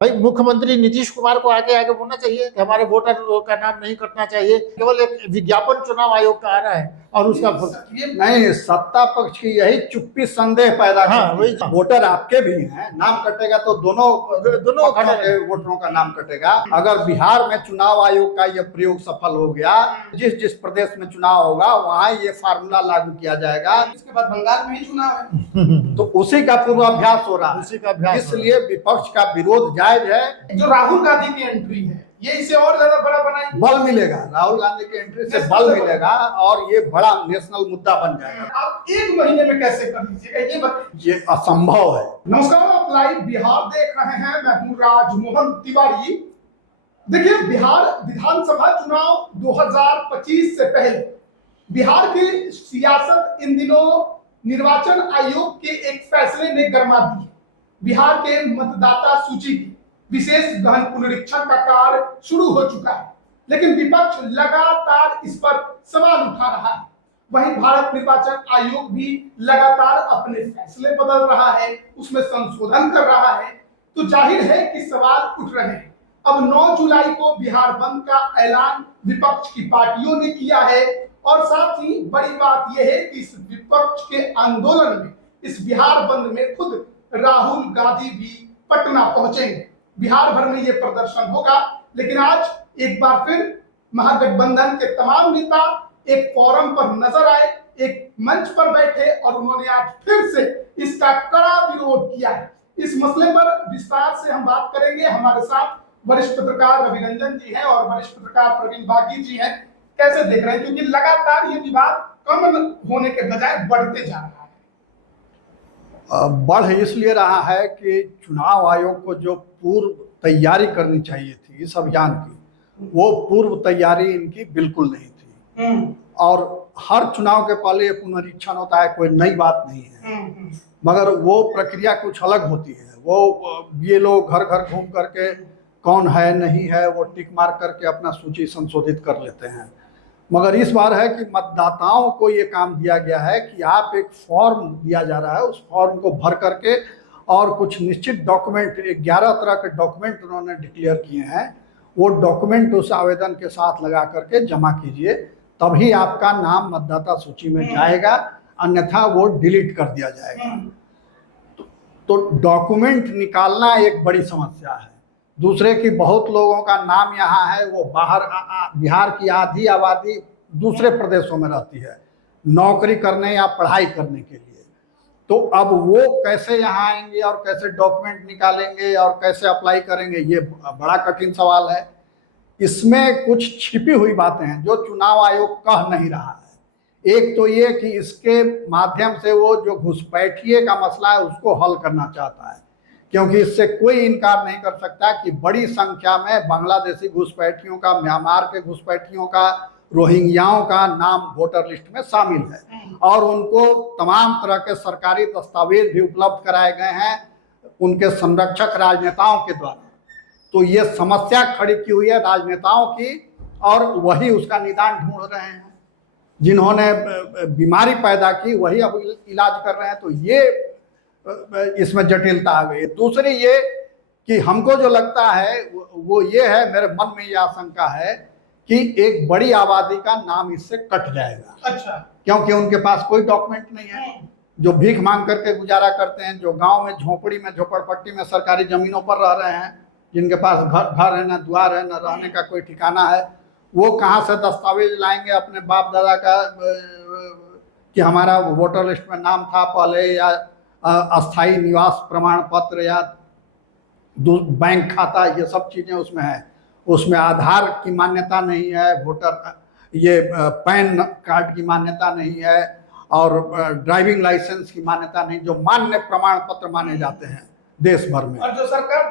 भाई मुख्यमंत्री नीतीश कुमार को आगे आगे बोलना चाहिए कि हमारे वोटर का नाम नहीं कटना चाहिए। केवल एक विज्ञापन चुनाव आयोग का आ रहा है और उसका नहीं, सत्ता पक्ष की यही चुप्पी संदेह पैदा करती है। वोटर आपके भी हैं, नाम कटेगा तो दोनों पक्षों के वोटरों का नाम कटेगा। अगर बिहार में चुनाव आयोग का यह प्रयोग सफल हो गया, जिस जिस प्रदेश में चुनाव होगा वहां ये फार्मूला लागू किया जाएगा। इसके बाद बंगाल में ही चुनाव है तो उसी का पूर्वाभ्यास हो रहा है। इसलिए विपक्ष का विरोध जायज है। जो राहुल गांधी की एंट्री है ये इसे और ज्यादा बड़ा बनाएगी। बल मिलेगा, राहुल गांधी की एंट्री से बल मिलेगा और ये बड़ा नेशनल मुद्दा बन जाएगा। आप एक महीने में कैसे कर लीजिएगा ये बताइए। ये असंभव है। नमस्कार, आप लाइव बिहार देख रहे हैं। मैं हूं राजमोहन तिवारी। देखिए, बिहार विधानसभा चुनाव 2025 से पहले बिहार की सियासत इन दिनों निर्वाचन आयोग के एक फैसले ने गरमा दी है। बिहार के मतदाता सूची की विशेष गहन पुनरीक्षण का कार्य शुरू हो चुका है, लेकिन विपक्ष लगातार इस पर सवाल उठा रहा है। वहीं भारत निर्वाचन आयोग भी लगातार अपने फैसले बदल रहा है, उसमें संशोधन कर रहा है। तो जाहिर है कि सवाल उठ रहे हैं। अब 9 जुलाई को बिहार बंद का ऐलान विपक्ष की पार्टियों ने किया है और साथ ही बड़ी बात यह है कि इस विपक्ष के आंदोलन में, इस बिहार बंद में खुद राहुल गांधी भी पटना पहुंचेंगे। बिहार भर में यह प्रदर्शन होगा, लेकिन आज एक बार फिर महागठबंधन के तमाम नेता एक फोरम पर नजर आए, एक मंच पर बैठे और उन्होंने आज फिर से इसका कड़ा विरोध किया है। इस मसले पर विस्तार से हम बात करेंगे। हमारे साथ वरिष्ठ पत्रकार रविरंजन जी हैं और वरिष्ठ पत्रकार प्रवीण बागी जी हैं। कैसे देख रहे हैं, क्योंकि लगातार ये विवाद कम होने के बजाय बढ़ते जा रहा है। बढ़ इसलिए रहा है कि चुनाव आयोग को जो पूर्व तैयारी करनी चाहिए थी इस अभियान की, वो पूर्व तैयारी इनकी बिल्कुल नहीं थी। और हर चुनाव के पहले ये पुनरीक्षण होता है, कोई नई बात नहीं है, मगर वो प्रक्रिया कुछ अलग होती है। वो ये लोग घर घर घूम करके कौन है नहीं है वो टिक मार करके अपना सूची संशोधित कर लेते हैं। मगर इस बार है कि मतदाताओं को ये काम दिया गया है कि आप एक फॉर्म दिया जा रहा है, उस फॉर्म को भर करके और कुछ निश्चित डॉक्यूमेंट, 11 तरह के डॉक्यूमेंट उन्होंने डिक्लेयर किए हैं, वो डॉक्यूमेंट उस आवेदन के साथ लगा करके जमा कीजिए, तभी आपका नाम मतदाता सूची में जाएगा, अन्यथा वो डिलीट कर दिया जाएगा। तो डॉक्यूमेंट निकालना एक बड़ी समस्या है। दूसरे की बहुत लोगों का नाम यहाँ है, वो बाहर बिहार की आधी आबादी दूसरे प्रदेशों में रहती है नौकरी करने या पढ़ाई करने के लिए। तो अब वो कैसे यहाँ आएंगे और कैसे डॉक्यूमेंट निकालेंगे और कैसे अप्लाई करेंगे, ये बड़ा कठिन सवाल है। इसमें कुछ छिपी हुई बातें हैं जो चुनाव आयोग कह नहीं रहा है। एक तो ये कि इसके माध्यम से वो जो घुसपैठिए का मसला है उसको हल करना चाहता है, क्योंकि इससे कोई इनकार नहीं कर सकता कि बड़ी संख्या में बांग्लादेशी घुसपैठियों का, म्यांमार के घुसपैठियों का, रोहिंग्याओं का नाम वोटर लिस्ट में शामिल है और उनको तमाम तरह के सरकारी दस्तावेज भी उपलब्ध कराए गए हैं उनके संरक्षक राजनेताओं के द्वारा। तो ये समस्या खड़ी की हुई है राजनेताओं की और वही उसका निदान ढूंढ रहे हैं। जिन्होंने बीमारी पैदा की वही अब इलाज कर रहे हैं। तो ये इसमें जटिलता आ गई। दूसरी ये कि हमको जो लगता है वो ये है, मेरे मन में ये आशंका है कि एक बड़ी आबादी का नाम इससे कट जाएगा। अच्छा, क्योंकि उनके पास कोई डॉक्यूमेंट नहीं है, जो भीख मांग करके गुजारा करते हैं, जो गांव में झोपड़ी में, झोपड़पट्टी में, सरकारी जमीनों पर रह रहे हैं, जिनके पास घर है, ना द्वार है, ना रहने का कोई ठिकाना है, वो कहाँ से दस्तावेज लाएंगे अपने बाप दादा का कि हमारा वोटर लिस्ट में नाम था पहले, या अस्थाई निवास प्रमाण पत्र या बैंक खाता, ये सब चीज़ें उसमें है। उसमें आधार की मान्यता नहीं है, वोटर ये पैन कार्ड की मान्यता नहीं है और ड्राइविंग लाइसेंस की मान्यता नहीं, जो मान्य प्रमाण पत्र माने जाते हैं देश भर में और जो सरकार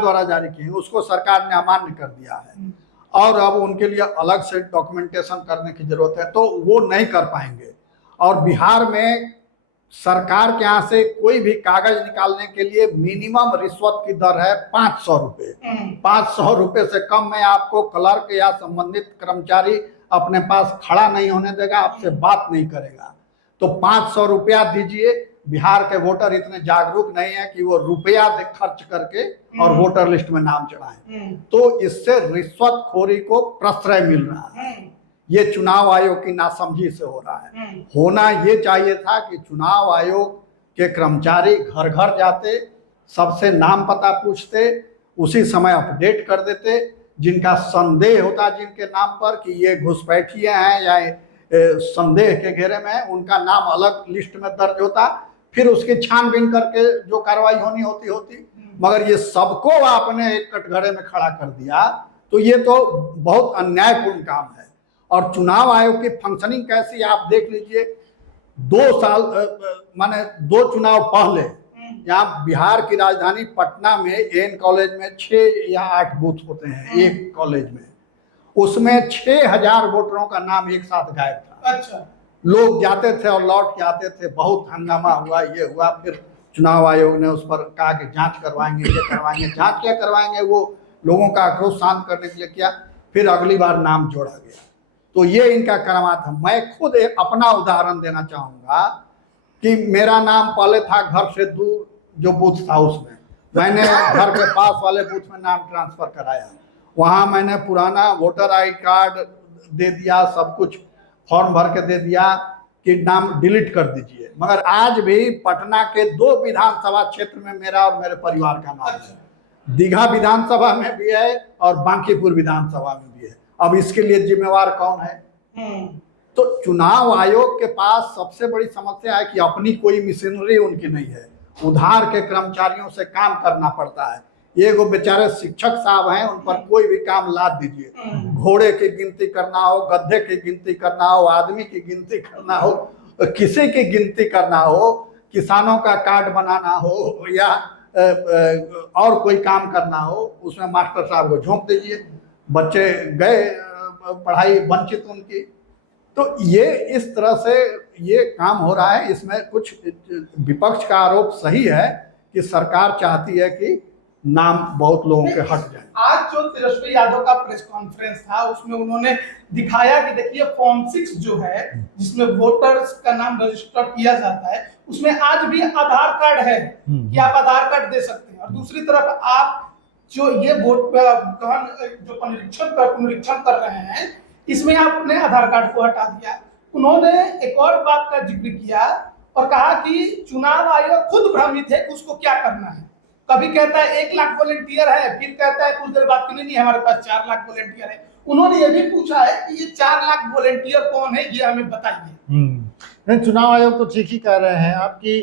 द्वारा जारी किए हैं उसको सरकार ने अमान्य कर दिया है और अब उनके लिए अलग से डॉक्यूमेंटेशन करने की जरूरत है, तो वो नहीं कर पाएंगे। और बिहार में सरकार के यहाँ से कोई भी कागज निकालने के लिए मिनिमम रिश्वत की दर है 500 रुपये। 500 रुपये से कम में आपको क्लर्क या संबंधित कर्मचारी अपने पास खड़ा नहीं होने देगा, आपसे बात नहीं करेगा। तो 500 रुपया दीजिए, बिहार के वोटर इतने जागरूक नहीं है कि वो रुपया खर्च करके और वोटर लिस्ट में नाम चढ़ाएं। तो इससे रिश्वतखोरी को प्रश्रय मिल रहा है। ये चुनाव आयोग की नासमझी से हो रहा है। होना ये चाहिए था कि चुनाव आयोग के कर्मचारी घर घर जाते, सबसे नाम पता पूछते, उसी समय अपडेट कर देते। जिनका संदेह होता जिनके नाम पर कि ये घुसपैठिए हैं या संदेह के घेरे में है, उनका नाम अलग लिस्ट में दर्ज होता, फिर उसकी छानबीन करके जो कार्रवाई होनी होती। मगर ये सबको आपने एक कटघरे में खड़ा कर दिया, तो ये तो बहुत अन्यायपूर्ण काम है। और चुनाव आयोग की फंक्शनिंग कैसी आप देख लीजिए। 2 साल माने 2 चुनाव पहले यहाँ बिहार की राजधानी पटना में एन कॉलेज में 6 या 8 बूथ होते हैं एक कॉलेज में, उसमें 6000 वोटरों का नाम एक साथ गायब था। अच्छा। लोग जाते थे और लौट के आते थे, बहुत हंगामा हुआ, ये हुआ। फिर चुनाव आयोग ने उस पर कहा कि जांच करवाएंगे, ये करवाएंगे। जांच क्या करवाएंगे, वो लोगों का आक्रोश शांत करने के लिए किया। फिर अगली बार नाम जोड़ा गया। तो ये इनका करामात है। मैं खुद एक अपना उदाहरण देना चाहूँगा कि मेरा नाम पहले था घर से दूर जो बूथ था उसमें, मैंने घर के पास वाले बूथ में नाम ट्रांसफ़र कराया। वहाँ मैंने पुराना वोटर आई कार्ड दे दिया, सब कुछ फॉर्म भर के दे दिया कि नाम डिलीट कर दीजिए। मगर आज भी पटना के 2 विधानसभा क्षेत्र में मेरा और मेरे परिवार का नाम है। दीघा विधानसभा में भी है और बांकीपुर विधानसभा में भी है। अब इसके लिए जिम्मेवार कौन है? तो चुनाव आयोग के पास सबसे बड़ी समस्या है कि अपनी कोई मशीनरी उनकी नहीं है। उधार के कर्मचारियों से काम करना पड़ता है। ये वो बेचारे शिक्षक साहब हैं, उन पर कोई भी काम लाद दीजिए। घोड़े की गिनती करना हो, गधे की गिनती करना हो, आदमी की गिनती करना हो, किसी की गिनती करना हो, किसानों का कार्ड बनाना हो या और कोई काम करना हो, उसमें मास्टर साहब को झोंक दीजिए। बच्चे गए पढ़ाई वंचित उनकी। तो ये इस तरह से ये काम हो रहा है। इसमें कुछ विपक्ष का आरोप सही है कि सरकार चाहती है कि नाम बहुत लोगों के हट जाए। आज जो तेजस्वी यादव का प्रेस कॉन्फ्रेंस था उसमें उन्होंने दिखाया कि देखिए फॉर्म 6 जो है जिसमें वोटर्स का नाम रजिस्टर किया जाता है, उसमें आज भी आधार कार्ड है कि आप आधार कार्ड दे सकते हैं। और दूसरी तरफ आप जो ये वोट जो पुनरीक्षण कर रहे हैं, इसमें आपने आधार कार्ड को हटा दिया। उन्होंने एक और बात का जिक्र किया और कहा कि चुनाव आयोग खुद भ्रमित है कि उसको क्या करना है। कभी कहता है 1 लाख वॉलंटियर है, फिर कहता है कुछ देर बाद कि नहीं हमारे पास 4 लाख वॉलंटियर है। उन्होंने ये भी पूछा है कि ये 4 लाख वॉलंटियर कौन है, ये हमें बताइए। नहीं, चुनाव आयोग तो ठीक ही कह रहे हैं आपकी।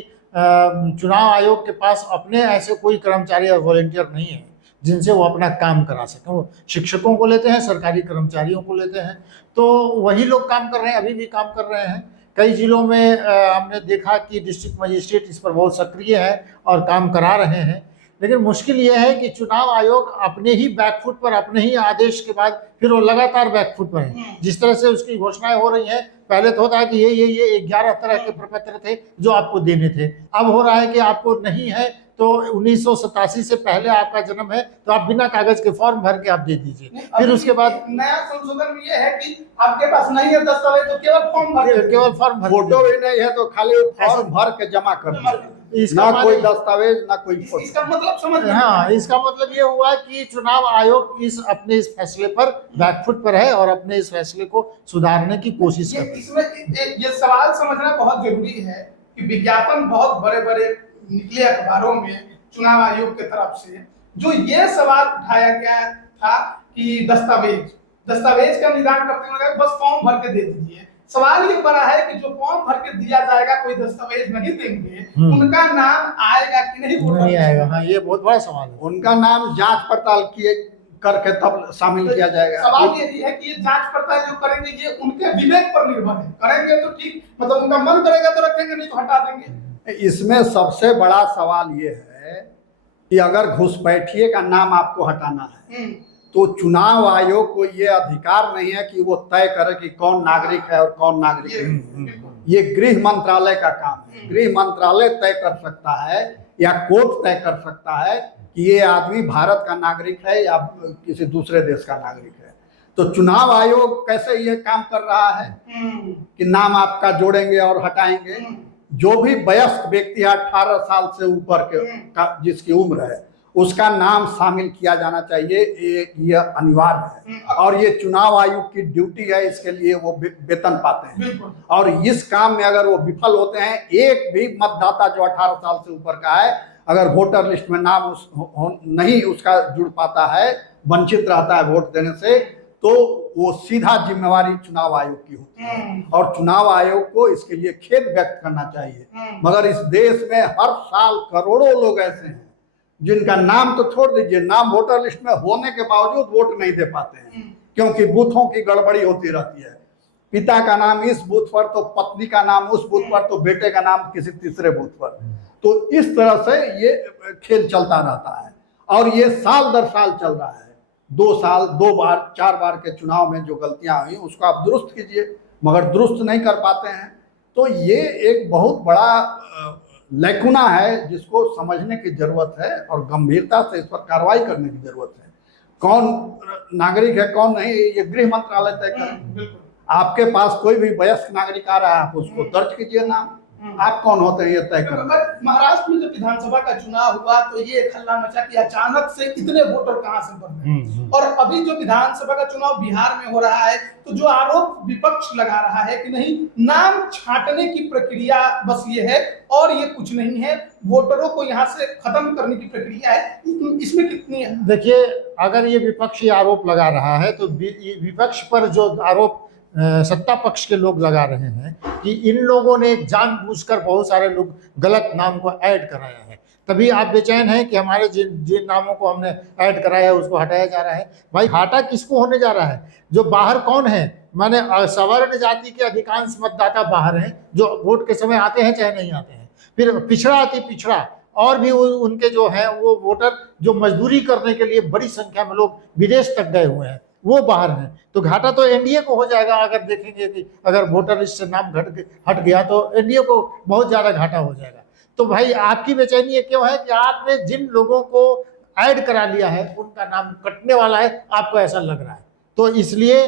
चुनाव आयोग के पास अपने ऐसे कोई कर्मचारी और वॉलंटियर नहीं है जिनसे वो अपना काम करा सकें। वो शिक्षकों को लेते हैं, सरकारी कर्मचारियों को लेते हैं, तो वही लोग काम कर रहे हैं, अभी भी काम कर रहे हैं। कई जिलों में हमने देखा कि डिस्ट्रिक्ट मजिस्ट्रेट इस पर बहुत सक्रिय है और काम करा रहे हैं। लेकिन मुश्किल ये है कि चुनाव आयोग अपने ही बैकफुट पर, अपने ही आदेश के बाद फिर वो लगातार बैकफुट पर है। जिस तरह से उसकी घोषणाएं हो रही हैं, पहले तो होता है कि ये 11 तरह के प्रपत्र थे जो आपको देने थे, अब हो रहा है कि आपको नहीं है तो 1987 से पहले आपका जन्म है तो आप बिना कागज के फॉर्म भर के आप दे दीजिए। फिर उसके बाद नया संशोधन में ये है कि आपके पास नहीं है दस्तावेज तो केवल फॉर्म भर, फोटो भी नहीं है तो खाली फॉर्म भर के जमा कर दीजिए, ना कोई दस्तावेज ना कोई फोटो। इसका मतलब समझ रहे हैं? हाँ, इसका मतलब ये हुआ कि चुनाव आयोग अपने इस फैसले पर बैकफुट पर है और अपने इस फैसले को सुधारने की कोशिश कर रहा है। इसमें ये सवाल समझना बहुत जरूरी है कि विज्ञापन बहुत बड़े बड़े निकले अखबारों में चुनाव आयोग की तरफ से, जो ये सवाल उठाया गया था कि दस्तावेज का निदान करते हुए बस फॉर्म भर के दे दीजिए। सवाल ये बड़ा है कि जो फॉर्म भर के दिया जाएगा, कोई दस्तावेज नहीं देंगे, उनका नाम आएगा कि नहीं आएगा? हाँ, ये बहुत बड़ा सवाल है। उनका नाम जांच पड़ताल किए करके तब शामिल किया जाएगा। सवाल ये है कि ये जांच पड़ताल जो करेंगे ये उनके विवेक पर निर्भर है। करेंगे तो ठीक, मतलब उनका मन करेगा तो रखेंगे, नहीं तो हटा देंगे। इसमें सबसे बड़ा सवाल ये है कि अगर घुसपैठिए का नाम आपको हटाना है तो चुनाव आयोग को ये अधिकार नहीं है कि वो तय करे कि कौन नागरिक है और कौन नागरिक नहीं। ये गृह मंत्रालय का काम है। गृह मंत्रालय तय कर सकता है या कोर्ट तय कर सकता है कि ये आदमी भारत का नागरिक है या किसी दूसरे देश का नागरिक है। तो चुनाव आयोग कैसे ये काम कर रहा है कि नाम आपका जोड़ेंगे और हटाएंगे? जो भी वयस्क व्यक्ति है 18 साल से ऊपर के जिसकी उम्र है उसका नाम शामिल किया जाना चाहिए, यह अनिवार्य है। और ये चुनाव आयोग की ड्यूटी है, इसके लिए वो वेतन पाते हैं। और इस काम में अगर वो विफल होते हैं, एक भी मतदाता जो 18 साल से ऊपर का है अगर वोटर लिस्ट में नाम नहीं उसका जुड़ पाता है, वंचित रहता है वोट देने से, तो वो सीधा जिम्मेवारी चुनाव आयोग की होती है। और चुनाव आयोग को इसके लिए खेद व्यक्त करना चाहिए। मगर इस देश में हर साल करोड़ों लोग ऐसे हैं जिनका नाम तो छोड़ दीजिए, नाम वोटर लिस्ट में होने के बावजूद वोट नहीं दे पाते हैं, क्योंकि बूथों की गड़बड़ी होती रहती है। पिता का नाम इस बूथ पर तो पत्नी का नाम उस बूथ पर तो बेटे का नाम किसी तीसरे बूथ पर। तो इस तरह से ये खेल चलता रहता है और ये साल दर साल चल रहा है। 2 साल 2 बार 4 बार के चुनाव में जो गलतियां हुई उसको आप दुरुस्त कीजिए, मगर दुरुस्त नहीं कर पाते हैं। तो ये एक बहुत बड़ा लैकुना है जिसको समझने की जरूरत है और गंभीरता से इस पर कार्रवाई करने की जरूरत है। कौन नागरिक है कौन नहीं ये गृह मंत्रालय तय करे। आपके पास कोई भी वयस्क नागरिक आ रहा है, आप उसको दर्ज कीजिए नाम। आप कौन होते हैं ये तय करें। महाराष्ट्र में जब विधानसभा का चुनाव हुआ तो ये हल्ला मचा कि अचानक से इतने वोटर कहां से बढ़ गए। और अभी जो विधानसभा का चुनाव बिहार में हो रहा है तो जो आरोप विपक्ष लगा रहा है कि नहीं नाम छांटने की प्रक्रिया बस ये है और ये कुछ नहीं है, वोटरों को यहाँ से खत्म करने की प्रक्रिया है, इसमें कितनी है? देखिए, अगर ये विपक्षी आरोप लगा रहा है तो विपक्ष पर जो आरोप सत्ता पक्ष के लोग लगा रहे हैं कि इन लोगों ने जानबूझकर बहुत सारे लोग गलत नाम को ऐड कराया है, तभी आप बेचैन हैं कि हमारे जिन नामों को हमने ऐड कराया है उसको हटाया जा रहा है। भाई घाटा किसको होने जा रहा है? जो बाहर कौन है, माने सवर्ण जाति के अधिकांश मतदाता बाहर हैं जो वोट के समय आते हैं चाहे नहीं आते हैं। फिर पिछड़ा अति पिछड़ा और भी उनके जो हैं वो वोटर जो मजदूरी करने के लिए बड़ी संख्या में लोग विदेश तक गए हुए हैं वो बाहर हैं। तो घाटा तो एनडीए को हो जाएगा। अगर देखेंगे कि अगर वोटर लिस्ट से नाम हट गया तो एनडीए को बहुत ज़्यादा घाटा हो जाएगा। तो भाई आपकी बेचैनी ये क्यों है कि आपने जिन लोगों को ऐड करा लिया है उनका नाम कटने वाला है, आपको ऐसा लग रहा है। तो इसलिए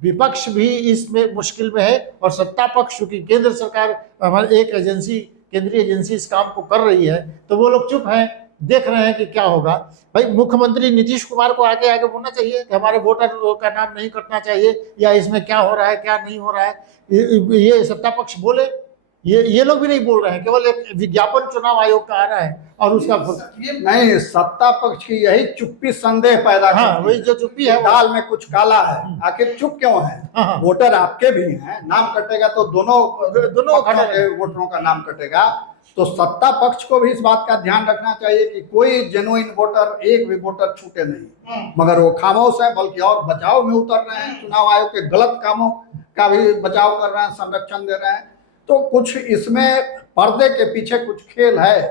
विपक्ष भी इसमें मुश्किल में है और सत्ता पक्ष चूंकि केंद्र सरकार हमारी एक एजेंसी केंद्रीय एजेंसी इस काम को कर रही है तो वो लोग चुप हैं, देख रहे हैं कि क्या होगा। भाई मुख्यमंत्री नीतीश कुमार को आगे बोलना चाहिए कि हमारे वोटर का नाम नहीं कटना चाहिए या इसमें क्या हो रहा है क्या नहीं हो रहा है, ये सत्ता पक्ष बोले। ये लोग भी नहीं बोल रहे हैं, केवल एक विज्ञापन चुनाव आयोग का आ रहा है और उसका नहीं, सत्ता पक्ष की यही चुप्पी संदेह पैदा हाँ वही जो चुप्पी है दाल में कुछ काला है। आखिर चुप क्यों है? वोटर आपके भी हैं, नाम कटेगा तो दोनों वोटरों का नाम कटेगा। तो सत्ता पक्ष को भी इस बात का ध्यान रखना चाहिए कि कोई जेन्युइन वोटर एक भी वोटर छूटे नहीं, मगर वो खामोश है बल्कि और बचाव में उतर रहे हैं। चुनाव आयोग के गलत कामों का भी बचाव कर रहे हैं, संरक्षण दे रहे हैं। तो कुछ इसमें पर्दे के पीछे कुछ खेल है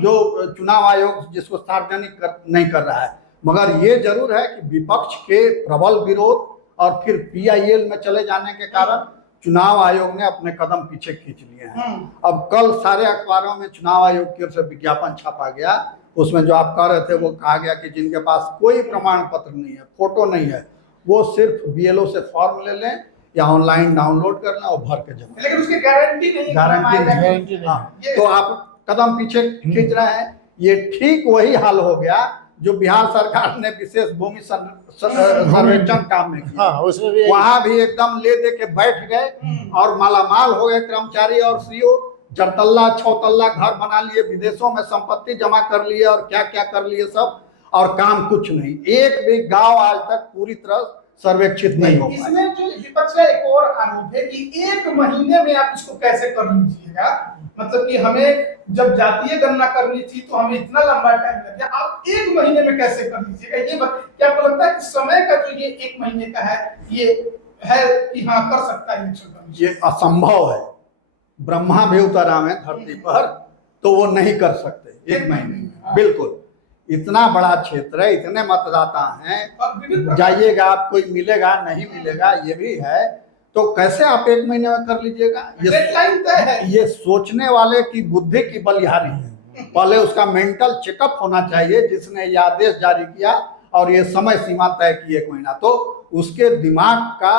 जो चुनाव आयोग जिसको सार्वजनिक नहीं कर रहा है। मगर ये जरूर है कि विपक्ष के प्रबल विरोध और फिर पीआईएल में चले जाने के कारण चुनाव आयोग ने अपने कदम पीछे खींच लिए हैं। अब कल सारे अखबारों में चुनाव आयोग की ओर से विज्ञापन छापा गया, उसमें जो आप कह रहे थे वो कहा गया कि जिनके पास कोई प्रमाण पत्र नहीं है, फोटो नहीं है, वो सिर्फ बीएलओ से फॉर्म ले लें या ऑनलाइन डाउनलोड कर लें और भर के जमा। लेकिन उसकी गारंटी नहीं। तो आप कदम पीछे खींच रहे हैं। ये ठीक वही हाल हो गया जो बिहार सरकार ने विशेष भूमि सर्वेक्षण काम में किया। उसमें भी वहां भी एकदम ले दे के बैठ गए और मालामाल हो गए कर्मचारी और सीओ। चरतल्ला छौतल्ला घर बना लिए, विदेशों में संपत्ति जमा कर लिए और क्या क्या कर लिए सब, और काम कुछ नहीं। एक भी गांव आज तक पूरी तरह सर्वेक्षित नहीं हो पाया। इसमें जो विपक्ष का एक और आरोप है कि 1 महीने में आप इसको कैसे कर लीजिएगा, मतलब कि हमें जब जातीय गणना करनी थी तो हमें इतना लंबा टाइम लग गया, आप 1 महीने में कैसे कर लीजिएगा? ये क्या आपको लगता है कि समय का जो ये 1 महीने का है ये है कि हाँ कर सकता है इलेक्शन? ये असंभव है। ब्रह्मा भी उतरा है धरती पर तो वो नहीं कर सकते 1 महीने में। बिल्कुल, इतना बड़ा क्षेत्र है, इतने मतदाता हैं, जाइएगा आप कोई मिलेगा नहीं मिलेगा ये भी है, तो कैसे आप 1 महीने में कर लीजिएगा? ये सोचने वाले की बुद्धि की बलिहारी है। पहले उसका मेंटल चेकअप होना चाहिए जिसने ये आदेश जारी किया और ये समय सीमा तय की 1 महीना, तो उसके दिमाग का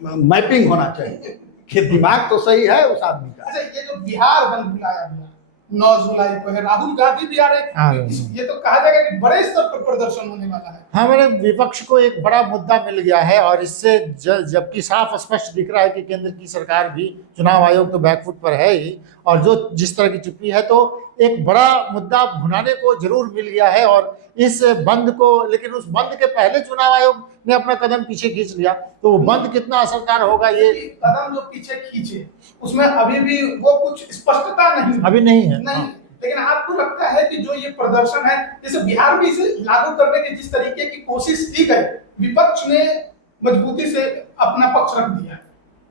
मैपिंग होना चाहिए कि दिमाग तो सही है उस आदमी का। अच्छा, ये जो बिहार बंद बुलाया गया 9 जुलाई को है, राहुल गांधी भी आ रहे हाँ। हैं, ये तो कहा जाएगा कि बड़े स्तर पर प्रदर्शन होने वाला है। हमारे विपक्ष को एक बड़ा मुद्दा मिल गया है और इससे जबकि साफ स्पष्ट दिख रहा है कि केंद्र की सरकार भी, चुनाव आयोग तो बैकफुट पर है ही, और जो जिस तरह की चुप्पी है, तो एक बड़ा मुद्दा भुनाने को जरूर मिल गया है। और इस बंद को, लेकिन उस बंद के पहले चुनाव आयोग ने अपना कदम पीछे खींच लिया, तो वो बंद कितना असरदार होगा ये कदम जो पीछे खींचे उसमें अभी भी वो कुछ स्पष्टता नहीं अभी नहीं है। नहीं। लेकिन आपको लगता है कि जो ये प्रदर्शन है, जैसे बिहार में इसे लागू करने की जिस तरीके की कोशिश की गई, विपक्ष ने मजबूती से अपना पक्ष रख दिया?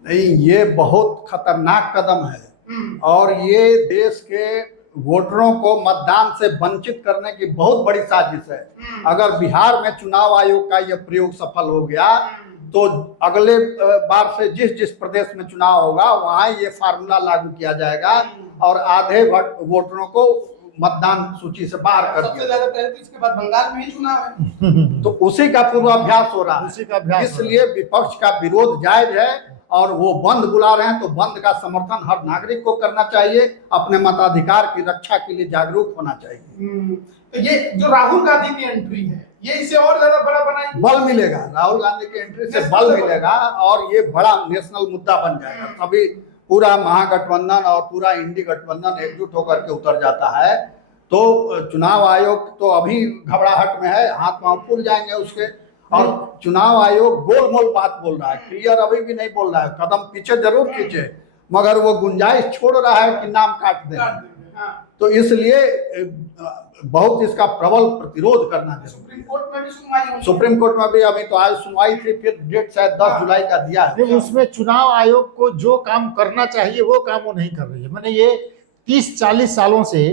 नहीं, ये बहुत खतरनाक कदम है और ये देश के वोटरों को मतदान से वंचित करने की बहुत बड़ी साजिश है। अगर बिहार में चुनाव आयोग का यह प्रयोग सफल हो गया तो अगले बार से जिस प्रदेश में चुनाव होगा वहां ये फार्मूला लागू किया जाएगा और आधे वोटरों को मतदान सूची से बाहर कर सबसे दिया। ज्यादा पहले तो इसके बाद बंगाल में ही चुनाव है, तो उसी का पूर्वाभ्यास हो रहा उसी है। का अभ्यास हो इसलिए विपक्ष का विरोध जायज है और वो बंद बुला रहे हैं तो बंद का समर्थन हर नागरिक को करना चाहिए, अपने मताधिकार की रक्षा के लिए जागरूक होना चाहिए। तो ये जो राहुल गांधी की एंट्री है, ये इसे और ज्यादा बड़ा बनाएगी? बल मिलेगा, राहुल गांधी की एंट्री से बल मिलेगा और ये बड़ा नेशनल मुद्दा बन जाएगा। तभी पूरा महागठबंधन और पूरा इंडी गठबंधन एकजुट होकर के उतर जाता है। तो चुनाव आयोग तो अभी घबराहट में है, हाथ पांव फूल जाएंगे उसके, और चुनाव आयोग गोलमोल बात बोल रहा है, क्लियर अभी भी नहीं बोल रहा है। कदम पीछे जरूर खींचे मगर वो गुंजाइश छोड़ रहा है कि नाम काट दे। तो इसलिए बहुत इसका प्रबल प्रतिरोध करना चाहिए। सुप्रीम कोर्ट में भी सुनवाई होगी? सुप्रीम कोर्ट में भी अभी तो आज सुनवाई थी, फिर डेट शायद 10 जुलाई का दिया है। लेकिन उसमें चुनाव आयोग को जो काम करना चाहिए वो काम वो नहीं कर रही है। मैंने ये 30-40 सालों से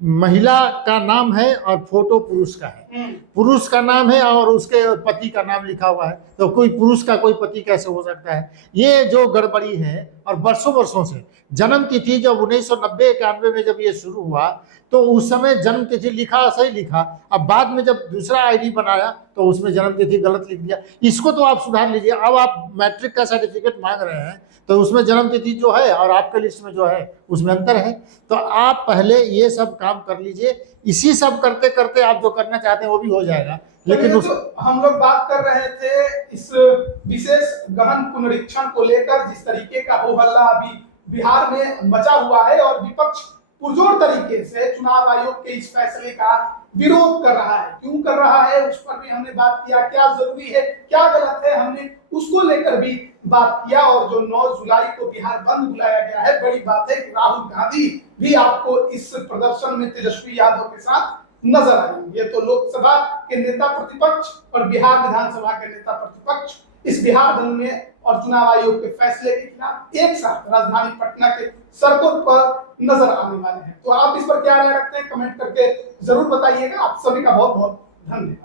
महिला का नाम है और फोटो पुरुष का है, पुरुष का नाम है और उसके पति का नाम लिखा हुआ है, तो कोई पुरुष का कोई पति कैसे हो सकता है? ये जो गड़बड़ी है, और वर्षों से जन्म तिथि जब 1990-91 में जब ये शुरू हुआ तो उस समय जन्म तिथि लिखा सही लिखा, अब बाद में जब दूसरा आईडी बनाया तो उसमें जन्म तिथि गलत लिख दिया। इसको तो आप सुधार लीजिए। अब आप मैट्रिक का सर्टिफिकेट मांग रहे हैं तो उसमें जन्म तिथि जो है और आपके लिस्ट में जो है उसमें अंतर है, तो आप पहले ये सब काम कर लीजिए। इसी सब करते करते आप जो करना चाहते हैं वो भी हो जाएगा। लेकिन तो हम लोग बात कर रहे थे इस विशेष गहन पुनरीक्षण को लेकर, जिस तरीके का हो हल्ला अभी बिहार में मचा हुआ है और विपक्ष पुरजोर तरीके से चुनाव आयोग के इस फैसले का विरोध कर रहा है। क्यों कर रहा है उस पर भी हमने बात किया, क्या जरूरी है क्या गलत है हमने उसको लेकर भी बात किया। और जो 9 जुलाई को बिहार बंद बुलाया गया है, बड़ी बात है कि राहुल गांधी भी आपको इस प्रदर्शन में तेजस्वी यादव के साथ नजर आएंगे। ये तो लोकसभा के नेता प्रतिपक्ष और बिहार विधानसभा के नेता प्रतिपक्ष इस बिहार बंद में और चुनाव आयोग के फैसले के खिलाफ एक साथ राजधानी पटना के सड़कों पर नजर आने वाले हैं। तो आप इस पर क्या राय रखते हैं, कमेंट करके जरूर बताइएगा। आप सभी का बहुत बहुत धन्यवाद।